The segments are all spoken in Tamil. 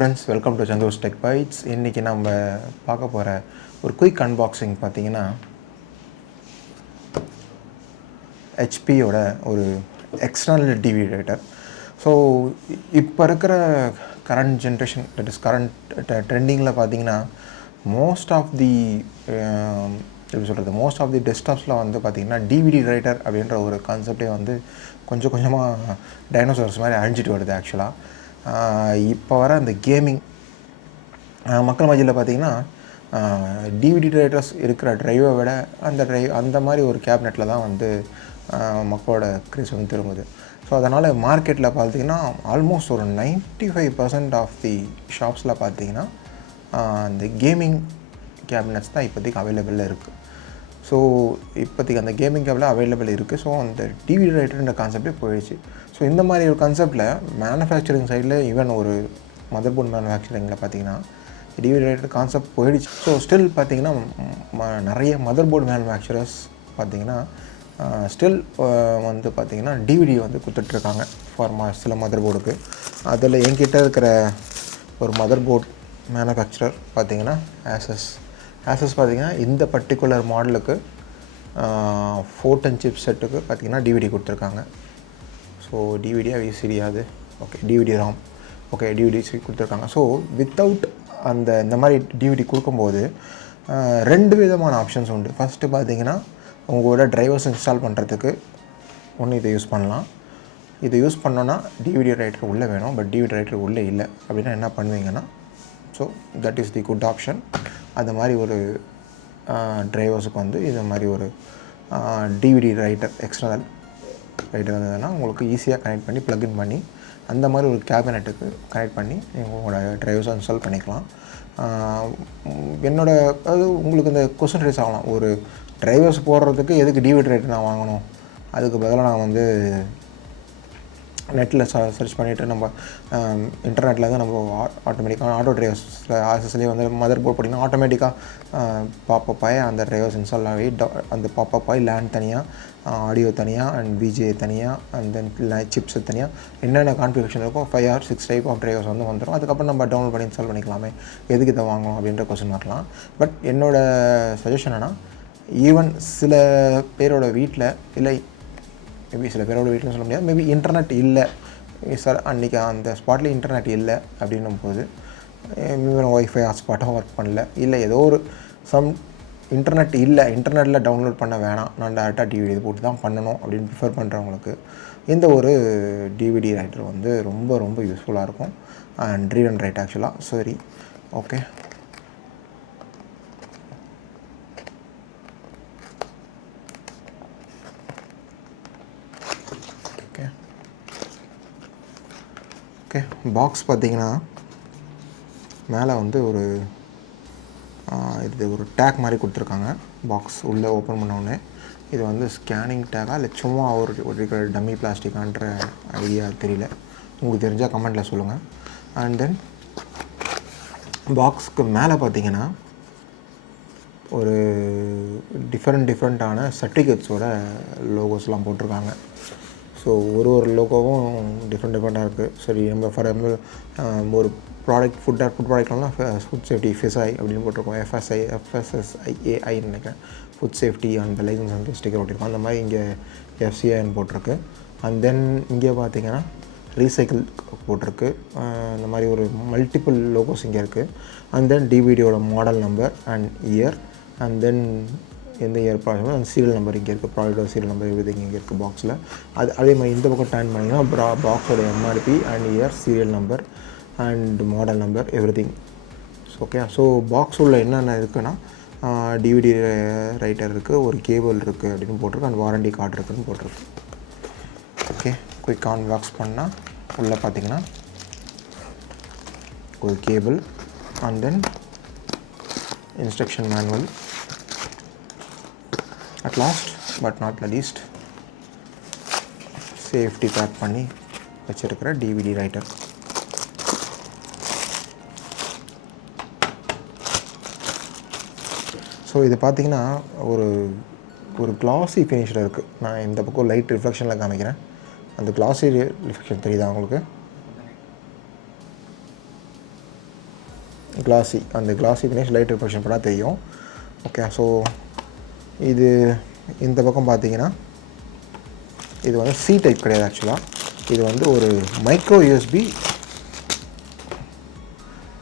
friends, welcome to Chandru'sTechBytes. இன்றைக்கி நம்ம பார்க்க போகிற ஒரு குயிக் அன்பாக்சிங் பார்த்திங்கன்னா ஹெச்பியோட ஒரு எக்ஸ்டர்னல் டிவி ரைட்டர். ஸோ இப்போ இருக்கிற current generation, that is current ட்ரெண்டிங்கில் பார்த்திங்கன்னா மோஸ்ட் ஆஃப் தி டெஸ்க்டாப்ஸில் வந்து பார்த்திங்கன்னா டிவிடி ரைட்டர் அப்படின்ற ஒரு கான்செப்டே வந்து கொஞ்சம் கொஞ்சமாக டைனோசர்ஸ் மாதிரி அழிஞ்சிட்டு வருது. ஆக்சுவலாக இப்போ வர அந்த கேமிங் மக்கள் மத்தியில் பார்த்திங்கன்னா டிவிடி ரைட்டர்ஸ் இருக்கிற ட்ரைவை விட அந்த மாதிரி ஒரு கேபினெட்டில் தான் வந்து மக்களோட க்ரேஸ் வந்து திரும்புது. ஸோ அதனால் மார்க்கெட்டில் பார்த்திங்கன்னா ஆல்மோஸ்ட் ஒரு 95% ஆஃப் தி ஷாப்ஸில் பார்த்திங்கன்னா அந்த கேமிங் கேபினெட்ஸ் தான் இப்போதைக்கு அவைலபிளில் இருக்குது. ஸோ இப்போதைக்கு அந்த கேமிங் கேபில் அவைலபிள் இருக்குது. ஸோ அந்த டிவிடி ரைட்டர்ன்ற கான்செப்டே போயிடுச்சு. ஸோ இந்த மாதிரி ஒரு கான்செப்டில் மேனுஃபேக்சரிங் சைடில் ஈவன் ஒரு மதர் போர்ட் மேனுஃபேக்சரிங்கில் பார்த்திங்கன்னா டிவிடி ரைட்டர் கான்செப்ட் போயிடுச்சு. ஸோ ஸ்டில் பார்த்திங்கன்னா நிறைய மதர் போர்டு மேனுஃபேக்சரர்ஸ் பார்த்திங்கன்னா ஸ்டில் வந்து பார்த்திங்கன்னா டிவிடி வந்து கொடுத்துட்ருக்காங்க ஃபார் சில மதர் போர்டுக்கு. அதில் என்கிட்ட இருக்கிற ஒரு மதர் போர்ட் மேனுஃபேக்சரர் பார்த்திங்கன்னா ஆசஸ் பார்த்திங்கன்னா இந்த பர்டிகுலர் மாடலுக்கு 410 சிப் செட்டுக்கு பார்த்திங்கன்னா டிவிடி கொடுத்துருக்காங்க. ஸோ டிவிடியா விசிடியாது, okay DVD RAM, okay DVD கொடுத்துருக்காங்க. ஸோ வித்தவுட் இந்த மாதிரி டிவிடி கொடுக்கும்போது ரெண்டு விதமான ஆப்ஷன்ஸ் உண்டு. ஃபஸ்ட்டு பார்த்திங்கன்னா உங்களோட ட்ரைவர்ஸ் இன்ஸ்டால் பண்ணுறதுக்கு ஒன்று இதை யூஸ் பண்ணலாம். இதை யூஸ் பண்ணோன்னா டிவிடி ரைட்டர் உள்ளே வேணும், பட் டிவிடி ரைட்டர் உள்ளே இல்லை அப்படின்னா என்ன பண்ணுவீங்கன்னா, so that is the good option. அந்த மாதிரி ஒரு ட்ரைவர்ஸுக்கு வந்து இது மாதிரி ஒரு டிவிடி ரைட்டர் எக்ஸ்டர்னல் ரைட்டர் வந்ததுன்னா உங்களுக்கு ஈஸியாக கனெக்ட் பண்ணி ப்ளக்இன் பண்ணி அந்த மாதிரி ஒரு கேபினெட்டுக்கு கனெக்ட் பண்ணி உங்களோட ட்ரைவர்ஸை இன்ஸ்டால் பண்ணிக்கலாம். அது உங்களுக்கு இந்த கொஸ்டின் ரைஸ் ஆகலாம், ஒரு ட்ரைவர்ஸ் போடுறதுக்கு எதுக்கு டிவிடி ரைட்டர் நான் வாங்கணும், அதுக்கு பதிலாக நான் வந்து நெட்டில் சர்ச் பண்ணிவிட்டு நம்ம இன்டர்நெட்டில் தான் நம்ம ஆட்டோமேட்டிக்காக ஆட்டோ ட்ரைவர்ஸில் ஆர்எஸ்எஸ்லேயே வந்து மதர் போர்ட் போட்டிங்கன்னா ஆட்டோமேட்டிக்காக பாப்பப் ஆகி அந்த ட்ரைவர்ஸ் இன்ஸ்டால் ஆகி அந்த பாப்பப் ஆகி லேண்ட் தனியாக, ஆடியோ தனியாக, அண்ட் விஜே தனியாக, அண்ட் தென் சிப்ஸ் தனியாக என்னென்ன கான்ஃபிகரேஷன் இருக்கும் 5 or 6 டைப் ஆஃப் ட்ரைவர்ஸ் வந்து வந்துடும். அதுக்கப்புறம் நம்ம டவுன்லோட் பண்ணி இன்ஸ்டால் பண்ணிக்கலாமே, எதுக்கு இதை வாங்கணும் அப்படின்ற கொஸ்டின் வரலாம். பட் என்னோடய சஜஷன் என்னென்னா, ஈவன் சில பேரோட வீட்டில் இல்லை, மேபி சில பேரோட வீட்டில் சொல்ல முடியாது, மேபி இன்டர்நெட் இல்லை சார், அன்றைக்கி அந்த ஸ்பாட்டில் இன்டர்நெட் இல்லை அப்படின்னும் போது ஒய்ஃபை ஹாட்ஸ்பாட்டாக ஒர்க் பண்ணல, இல்லை ஏதோ ஒரு இன்டர்நெட் இல்லை, இன்டர்நெட்டில் டவுன்லோட் பண்ண வேணாம், நான் டேரெக்டாக டிவிடி போட்டு தான் பண்ணணும் அப்படின்னு ப்ரிஃபர் பண்ணுறவங்களுக்கு இந்த ஒரு டிவிடி ரைட்டர் வந்து ரொம்ப ரொம்ப யூஸ்ஃபுல்லாக இருக்கும். அண்ட் ரீட் அண்ட் ரைட் ஆக்சுவலாக சரி, ஓகே. ஓகே பாக்ஸ் பார்த்திங்கன்னா மேலே வந்து இது ஒரு டேக் மாதிரி கொடுத்துருக்காங்க. பாக்ஸ் உள்ளே ஓப்பன் பண்ணோடனே இது வந்து ஸ்கேனிங் டேக்காக இல்லை சும்மா ஒரு டம்மி பிளாஸ்டிக்கான்ற ஐடியா தெரியல, உங்களுக்கு தெரிஞ்சால் கமெண்ட்டில் சொல்லுங்கள். அண்ட் தென் பாக்ஸுக்கு மேலே பார்த்திங்கன்னா ஒரு டிஃப்ரெண்ட்டான சர்டிஃபிகேட்ஸோட லோகோஸ்லாம் போட்டிருக்காங்க. ஸோ ஒரு லோகோவும் டிஃப்ரெண்ட்டாக இருக்குது. சரி, நம்ம ஃபார் எக்ஸாம்பிள் ஒரு ஃபுட் ப்ராடக்ட்லாம் ஃபுட் சேஃப்டி FSI அப்படின்னு போட்டிருக்கோம், FSSAIன்னு நினைக்கிறேன், ஃபுட் சேஃப்டி அந்த லைசன்ஸ் வந்து ஸ்டிக்கர் ஓட்டிருக்கோம். அந்த மாதிரி இங்கே FCIன்னு போட்டிருக்கு. அண்ட் தென் இங்கே பார்த்திங்கன்னா ரீசைக்கிள் போட்டிருக்கு. இந்த மாதிரி ஒரு மல்டிபிள் லோகோஸ் இங்கே இருக்குது. அண்ட் தென் டிவிடியோட model number and year, and then எந்த இயர் ப்ராடக்ட் அந்த சீரியல் நம்பர் இங்கே இருக்குது, ப்ராடக்டோட சீரியல் நம்பர் எவ்ரிதிங் இங்கே இருக்குது பாக்ஸில். அதே மாதிரி இந்த பக்கம் டர்ன் பண்ணிங்கன்னா பாக்ஸோட MRP and year, serial number and model number everything. Okay, so box உள்ள என்னென்ன இருக்குன்னா டிவிடி ரைட்டர் இருக்குது, ஒரு கேபிள் இருக்குது அப்படின்னு போட்டிருக்கு, அண்ட் வாரண்டி கார்டு இருக்குதுன்னு போட்டிருக்கு. ஓகே, குயிக் அன்பாக்ஸ் பண்ணால் உள்ளே பார்த்திங்கன்னா ஒரு cable and then instruction manual. At last but not the least, safety pack பண்ணி வச்சுருக்கிற டிவிடி ரைட்டர். ஸோ இது பார்த்திங்கன்னா ஒரு கிளாஸி ஃபினிஷில் இருக்குது. நான் இந்த பக்கம் லைட் ரிஃப்ளெக்ஷனில் காமிக்கிறேன். அந்த கிளாஸி ரிஃப்ளெக்ஷன் தெரியுதா உங்களுக்கு? கிளாஸி, அந்த கிளாஸி ஃபினிஷ் லைட் ரிஃப்ளெக்ஷன் பண்ணால் தெரியும். ஓகே, ஸோ இது இந்த பக்கம் பார்த்தீங்கன்னா இது வந்து சி டைப் கிடையாது ஆக்சுவலாக. இது வந்து ஒரு மைக்ரோ யூஎஸ்பி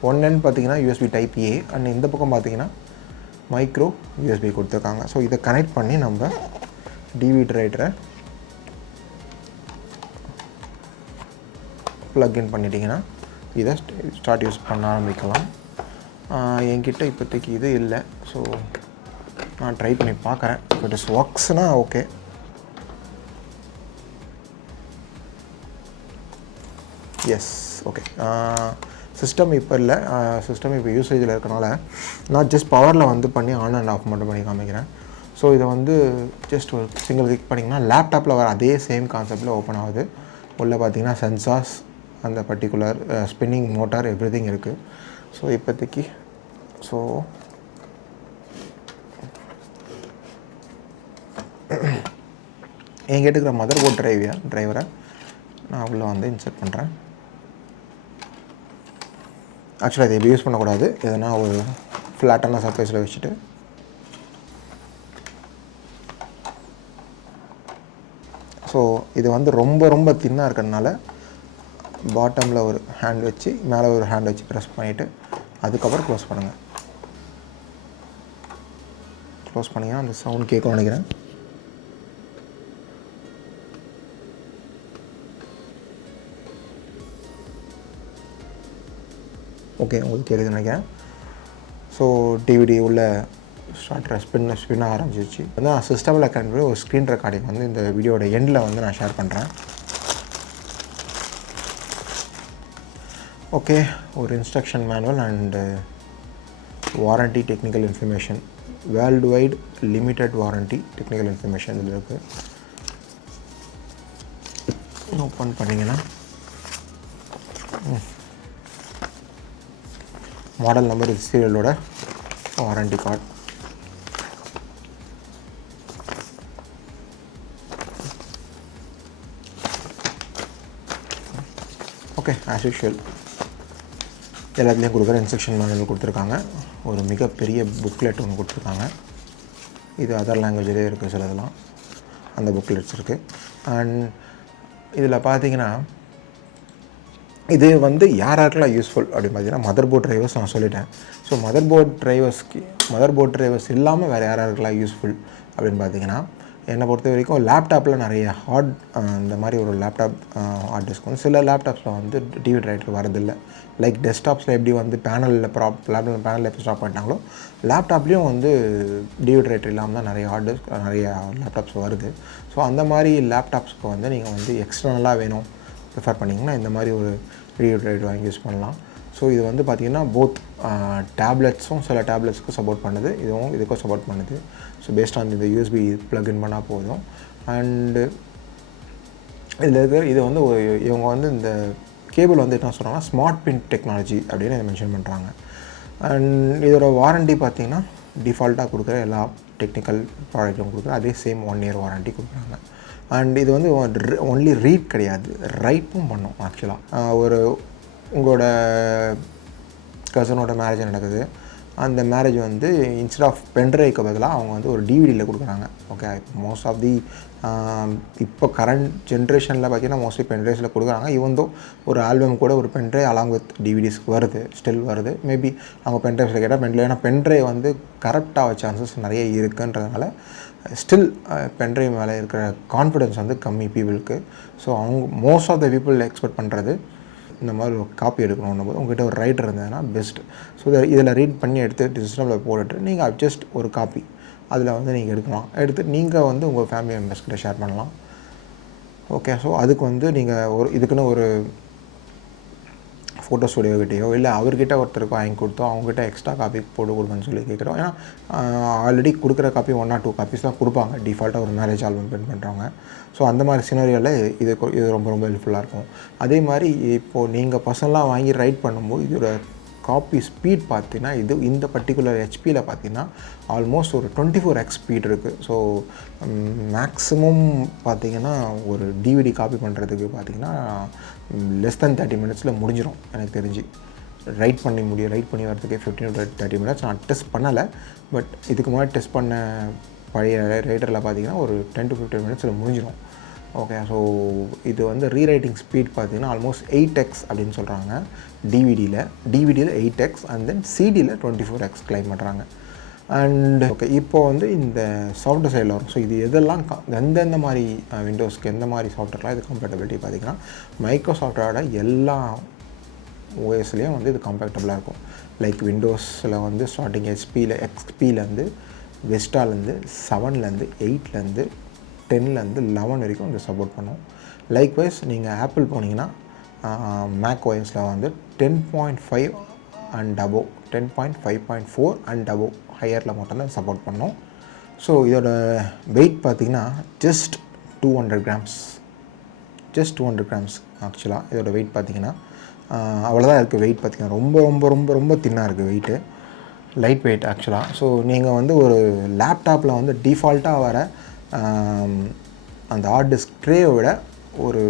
1N பார்த்தீங்கன்னா யூஎஸ்பி டைப் ஏ, அண்ட் இந்த பக்கம் பார்த்தீங்கன்னா மைக்ரோ யூஎஸ்பி கொடுத்துருக்காங்க. ஸோ இதை கனெக்ட் பண்ணி நம்ம டிவிடி ரைட்டரை ப்ளக்இன் பண்ணிட்டீங்கன்னா இதை ஸ்டார்ட் யூஸ் பண்ண ஆரம்பிக்கலாம். என்கிட்ட இப்போதைக்கு இது இல்லை, ஸோ நான் ட்ரை பண்ணி பார்க்குறேன். இட் இஸ் ஒர்க்ஸ்னால் ஓகே. Yes, okay. சிஸ்டம் இப்போ இல்லை, சிஸ்டம் இப்போ யூசேஜில் இருக்கனால நான் ஜஸ்ட் பவரில் வந்து பண்ணி ஆன் அண்ட் ஆஃப் மட்டும் பண்ணி காமிக்கிறேன். ஸோ இதை வந்து ஜஸ்ட் ஒரு சிங்கிள் கிளிக் பண்ணிங்கன்னா லேப்டாப்பில் வர அதே சேம் கான்செப்டில் ஓப்பன் ஆகுது. உள்ளே பார்த்தீங்கன்னா சென்சார்ஸ், அந்த பர்டிகுலர் ஸ்பின்னிங் மோட்டார், எவ்ரிதிங் இருக்குது. ஸோ இப்போதைக்கு ஸோ என்கிட்ட இருக்கிற மதர் போர்ட் டிரைவரை நான் உள்ளே வந்து இன்சர்ட் பண்ணுறேன். ஆக்சுவலாக இதை எப்படி யூஸ் பண்ணக்கூடாது, எதனா ஒரு ஃப்ளாட்டான சர்ஃபேஸில் வச்சுட்டு ஸோ இது வந்து ரொம்ப ரொம்ப தின்னாக இருக்கிறதுனால பாட்டமில் ஒரு ஹேண்ட் வச்சு மேலே ஒரு ஹேண்ட் வச்சு ப்ரெஸ் பண்ணிவிட்டு அதுக்கப்புறம் க்ளோஸ் பண்ணுங்கள். க்ளோஸ் பண்ணிங்கன்னா அந்த சவுண்ட் கேட்கும் நினைக்கிறேன். ஓகே, உங்களுக்கு தெரியுது நினைக்கிறேன். ஸோ டிவிடி உள்ள ஸ்டார்டர் ஸ்பின் ஆரம்பிச்சிருச்சு. வந்து நான் சிஸ்டமில் கனெக்ட் பண்ணி ஒரு ஸ்க்ரீன் ரெக்கார்டிங் வந்து இந்த வீடியோட எண்டில் வந்து நான் ஷேர் பண்ணுறேன். ஓகே, ஒரு instruction manual and warranty technical information, world wide limited warranty technical information இதில் இருக்குது. ஓப்பன் பண்ணிங்கன்னா மாடல் நம்பர், இது சீரியலோட warranty card. Okay, as usual எல்லாத்துலேயும் கொடுக்குற இன்ஸ்ட்ரக்ஷன் மேனுவல் கொடுத்துருக்காங்க. ஒரு மிகப்பெரிய புக்லெட் ஒன்று கொடுத்துருக்காங்க. இது அதர் லாங்குவேஜிலே இருக்குது, சிலதெல்லாம் அந்த புக்லெட்ஸ் இருக்குது. அண்ட் இதில் பார்த்தீங்கன்னா இது வந்து யாருக்கெல்லாம் யூஸ்ஃபுல் அப்படின்னு பார்த்தீங்கன்னா மதர் போர்ட் டிரைவர்ஸ் நான் சொல்லிட்டேன். ஸோ மதர் போர்ட் டிரைவர்ஸ் இல்லாமல் வேறு யாருக்கெல்லாம் யூஸ்ஃபுல் அப்படின்னு பார்த்தீங்கன்னா என்னை பொறுத்த வரைக்கும் லேப்டாப்பில் நிறைய இந்த மாதிரி ஒரு லேப்டாப் ஹார்ட் டிஸ்க் வந்து சில லேப்டாப்ஸில் வந்து டிவிடி ரைட்டர் வரதில்லை. லைக் டெஸ்க்டாப்ஸில் எப்படி வந்து பேனலில் பேனலில் எப்படி ஸ்டாப் பண்ணிட்டாங்களோ லேப்டாப்லேயும் வந்து டிவிடி ரைட்டர் இல்லாமல் தான் நிறைய ஹார்ட் டிஸ்க் நிறைய லேப்டாப்ஸ் வருது. ஸோ அந்த மாதிரி லேப்டாப்ஸ்க்கு வந்து நீங்கள் வந்து எக்ஸ்டர்னலாக வேணும் ப்ரிஃபர் பண்ணிங்கன்னா இந்த மாதிரி ஒரு டிவிடி ரைட்டர் வாங்கி யூஸ் பண்ணலாம். ஸோ இது வந்து பார்த்திங்கன்னா போத் டேப்லெட்ஸும் சில டேப்லெட்ஸ்க்கு சப்போர்ட் பண்ணுது, இதுக்கும் சப்போர்ட் பண்ணுது. ஸோ பேஸ்ட் ஆன் இந்த யூஎஸ்பி ப்ளக்இன் பண்ணால் போதும். அண்டு இதில் இருக்கிற இது வந்து இவங்க வந்து இந்த கேபிள் வந்து என்ன சொல்கிறாங்கன்னா ஸ்மார்ட் பின் டெக்னாலஜி அப்படின்னு இதை மென்ஷன் பண்ணுறாங்க. அண்ட் இதோட வாரண்ட்டி பார்த்திங்கன்னா டிஃபால்ட்டாக கொடுக்குற எல்லா டெக்னிக்கல் ப்ராடக்ட்டும் கொடுக்குற அதே சேம் 1 year வாரண்ட்டி கொடுக்குறாங்க. அண்ட் இது வந்து ஒன்லி ரீட் கிடையாது, ரைட்டும் பண்ணும். ஆக்சுவலாக உங்களோட கசனோட மேரேஜ் நடக்குது, அந்த மேரேஜ் வந்து இன்ஸ்டெட் ஆஃப் பென்ட்ரைவ்க்கு பதிலாக அவங்க வந்து ஒரு டிவிடியில் கொடுக்குறாங்க. ஓகே, மோஸ்ட் ஆஃப் தி இப்போ கரண்ட் ஜென்ரேஷனில் பார்த்தீங்கன்னா மோஸ்ட்லி பென்ட்ரைவ்ஸில் கொடுக்குறாங்க. இவந்தோ ஒரு ஆல்பம் கூட ஒரு பென்ட்ரைவ் அலாங் வித் டிவிடிஸ்க்கு வருது, ஸ்டில் வருது. மேபி அவங்க பென்ட்ரைவ்ஸில் கேட்டால் பென்ட்ரைவ், ஏன்னா பென்ட்ரைவ் வந்து கரெக்டாக சான்சஸ் நிறைய இருக்குன்றதுனால ஸ்டில் பென்ட்ரைவ் மேலே இருக்கிற கான்ஃபிடென்ஸ் வந்து கம்மி பீப்புளுக்கு. ஸோ அவங்க most of the people expect பண்ணுறது இந்த மாதிரி ஒரு காப்பி எடுக்கணும் போது உங்கள்கிட்ட ஒரு ரைட்டர் இருந்ததுன்னா பெஸ்ட்டு. ஸோ இதில் ரீட் பண்ணி எடுத்து சிஸ்டமில் போட்டுட்டு நீங்கள் ஜஸ்ட் ஒரு காப்பி அதில் வந்து நீங்கள் எடுத்து நீங்கள் வந்து உங்கள் ஃபேமிலி மெம்பர்ஸ்கிட்ட ஷேர் பண்ணலாம். ஓகே, ஸோ அதுக்கு வந்து நீங்கள் இதுக்குன்னு ஒரு ஃபோட்டோ ஸ்டுடியோக்கிட்டேயோ இல்லை அவர்கிட்ட ஒருத்தருக்கு வாங்கி கொடுத்தோ அவங்ககிட்ட எக்ஸ்ட்ரா காப்பி போட்டு கொடுங்கன்னு சொல்லி கேட்குறோம். ஏன்னா ஆல்ரெடி கொடுக்குற காப்பி 1 or 2 காப்பீஸ் தான் கொடுப்பாங்க டிஃபால்ட்டாக ஒரு மேரேஜ் ஆல்பம் பிரிண்ட் பண்ணுறவங்க. ஸோ அந்த மாதிரி சினாரியோவில் இது ரொம்ப ரொம்ப ஹெல்ப்ஃபுல்லாக இருக்கும். அதே மாதிரி இப்போது நீங்கள் பர்சனலாக வாங்கி ரைட் பண்ணும்போது இதோட காப்பி ஸ்பீட் பார்த்தீங்கன்னா இந்த பர்டிகுலர் ஹெச்பியில் பார்த்தீங்கன்னா ஆல்மோஸ்ட் ஒரு 24x ஸ்பீட் இருக்குது. ஸோ மேக்ஸிமம் பார்த்திங்கன்னா ஒரு டிவிடி காப்பி பண்ணுறதுக்கு பார்த்திங்கன்னா less than 30 minutes முடிஞ்சிடும் எனக்கு தெரிஞ்சு. ரைட் பண்ணி வரதுக்கே 15 to 30 minutes. நான் டெஸ்ட் பண்ணலை, பட் இதுக்கு முன்னாடி டெஸ்ட் பண்ண பழைய ரைட்டரில் பார்த்தீங்கன்னா ஒரு 10 to 15 minutes முடிஞ்சிடும். ஓகே, ஸோ இது வந்து ரீரைட்டிங் ஸ்பீட் பார்த்தீங்கன்னா ஆல்மோஸ்ட் 8x அப்படின்னு சொல்கிறாங்க. டிவிடியில் 8x அண்ட் தென் சிடியில் 24x கிளைம் பண்ணுறாங்க. அண்ட் ஓகே, இப்போது வந்து இந்த சாஃப்ட்வேர் சைடில் வரும். ஸோ இது எதெல்லாம் எந்தெந்த மாதிரி விண்டோஸ்க்கு எந்த மாதிரி சாஃப்ட்வேர்லாம் இது கம்பேட்டபிலிட்டி பார்த்திங்கன்னா மைக்ரோசாஃப்டோட எல்லா ஓஎஸ்லேயும் வந்து இது கம்பேட்டபிளாக இருக்கும். லைக் விண்டோஸில் வந்து ஸ்டார்டிங் எக்ஸ்பிலேருந்து வெஸ்டாலேருந்து 7லேருந்து 8லேருந்து 10லேருந்து 11 வரைக்கும் இது சப்போர்ட் பண்ணும். லைக்வைஸ் நீங்கள் ஆப்பிள் போனீங்கன்னா macOSல வந்து 10.5 அண்ட் அபோவ் 10.5.4 அண்ட் அபோவ் ஹையரில் மட்டும்தான் சப்போர்ட் பண்ணோம். ஸோ இதோட வெயிட் பார்த்திங்கன்னா ஜஸ்ட் 200 grams ஆக்சுவலாக இதோட வெயிட் பார்த்திங்கன்னா அவ்வளோதான் இருக்குது. வெயிட் பார்த்திங்கன்னா ரொம்ப ரொம்ப ரொம்ப ரொம்ப தின்னாக இருக்குது வெயிட்டு, லைட் வெயிட் ஆக்சுவலாக. ஸோ நீங்கள் வந்து ஒரு லேப்டாப்பில் வந்து டிஃபால்ட்டாக வர அந்த ஹார்ட் டிஸ்க் ட்ரேவை விட ஒரு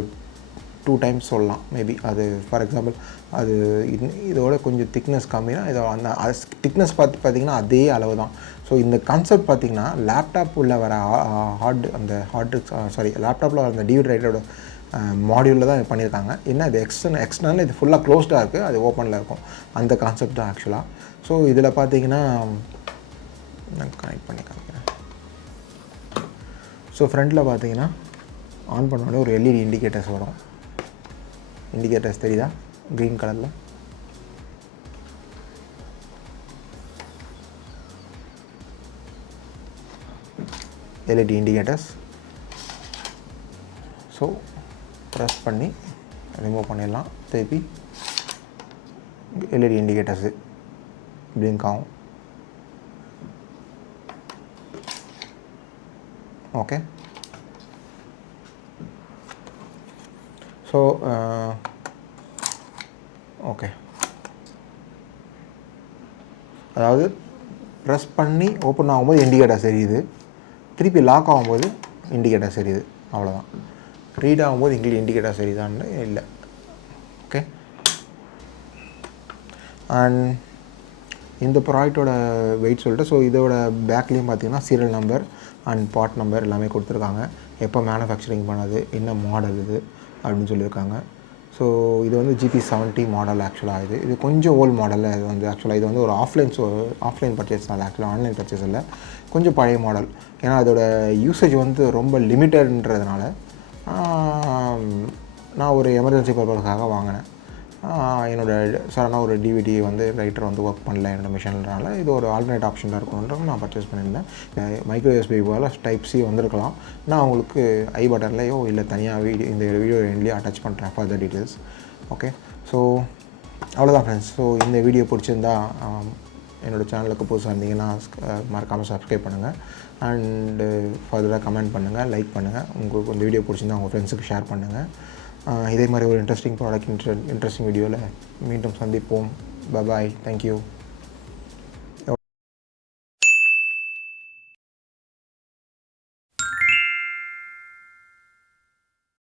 2 times சொல்லலாம் மேபி. அது ஃபார் எக்ஸாம்பிள் அது இதோட கொஞ்சம் திக்னஸ் கம்மினா இதோட அந்த திக்னஸ் பார்த்திங்கன்னா அதே அளவு தான். ஸோ இந்த கான்செப்ட் பார்த்திங்கன்னா லேப்டாப் உள்ள வர ஹார்ட் டிஸ்க் லேப்டாப்பில் வர அந்த டிவிடி ரைட்டரோட மாடியூலில் தான் பண்ணியிருக்காங்க. என்ன இது எக்ஸ்டர்னல் இது ஃபுல்லாக க்ளோஸ்டாக இருக்குது, அது ஓப்பனில் இருக்கும். அந்த கான்செப்ட் தான் ஆக்சுவலாக. ஸோ இதில் பார்த்திங்கன்னா நான் கனெக்ட் பண்ணி காமிக்கிறேன். ஸோ ஃப்ரண்ட்டில் பார்த்தீங்கன்னா ஆன் பண்ணோடனே ஒரு எல்இடி இண்டிகேட்டர்ஸ் வரும். இண்டிகேட்டர்ஸ் தெரியுதா க்ரீன் கலரில்? LED indicators. ஸோ ப்ரெஸ் பண்ணி ரிமூவ் பண்ணிடலாம். திருப்பி எல்இடி இண்டிகேட்டர்ஸு பிளிங்க் ஆகும். ஓகே, ஸோ ஓகே, அதாவது ப்ரெஸ் பண்ணி ஓப்பன் ஆகும்போது இண்டிகேட்டர் தெரியுது, திருப்பி லாக் ஆகும்போது இண்டிகேட்டர் தெரியுது, அவ்வளோதான். ரீட் ஆகும்போது எங்களுக்கு இண்டிகேட்டர் தெரியுதான்னு இல்லை. ஓகே, அண்ட் இந்த ப்ராடக்டோட வெயிட் சொல்லிட்டு, ஸோ இதோட பேக்லேயும் பார்த்தீங்கன்னா serial number and part number எல்லாமே கொடுத்துருக்காங்க. எப்போ மேனுஃபேக்சரிங் பண்ணது, என்ன மாடல் இது அப்படின்னு சொல்லியிருக்காங்க. ஸோ இது வந்து GP70 மாடல் ஆக்சுவலாக. இது கொஞ்சம் ஓல்டு மாடலில் இது வந்து ஆக்சுவலாக இது வந்து ஒரு ஆஃப்லைன் பர்ச்சேஸ்னால ஆக்சுவலாக ஆன்லைன் பர்ச்சேஸ் இல்லை, கொஞ்சம் பழைய மாடல். ஏன்னா அதோட யூசேஜ் வந்து ரொம்ப லிமிட்டட்ன்றதுனால நான் ஒரு எமர்ஜென்சி பர்பஸ்க்காக வாங்கினேன். சடனாக ஒரு டிவிடி வந்து ரைட்டர் வந்து ஒர்க் பண்ணல என்னோடய மிஷின்றனால இது ஒரு ஆல்டர்னேட் ஆப்ஷன் தான் இருக்கணுன்றது நான் பர்ச்சேஸ் பண்ணியிருந்தேன். மைக்ரோ USB போல் டைப் C வந்திருக்கலாம். நான் உங்களுக்கு ஐ பட்டன்லையோ இல்லை தனியாக இந்த வீடியோ எண்ட்லேயே அட்டாச் பண்ணுறேன் ஃபர்தர் டீட்டெயில்ஸ். ஓகே, ஸோ அவ்வளோதான் ஃப்ரெண்ட்ஸ். ஸோ இந்த வீடியோ பிடிச்சிருந்தா என்னோடய சேனலுக்கு புதுசாக இருந்தீங்கன்னா மறக்காமல் சப்ஸ்கிரைப் பண்ணுங்கள் அண்டு ஃபர்தராக கமெண்ட் பண்ணுங்கள், லைக் பண்ணுங்கள். உங்களுக்கு இந்த வீடியோ பிடிச்சிருந்தா உங்கள் ஃப்ரெண்ட்ஸுக்கு ஷேர் பண்ணுங்கள். இதே மாதிரி ஒரு இன்ட்ரெஸ்டிங் ப்ராடக்ட் இன்ட்ரெஸ்டிங் வீடியோவில் மீண்டும் சந்திப்போம். பாய், தேங்க்யூ.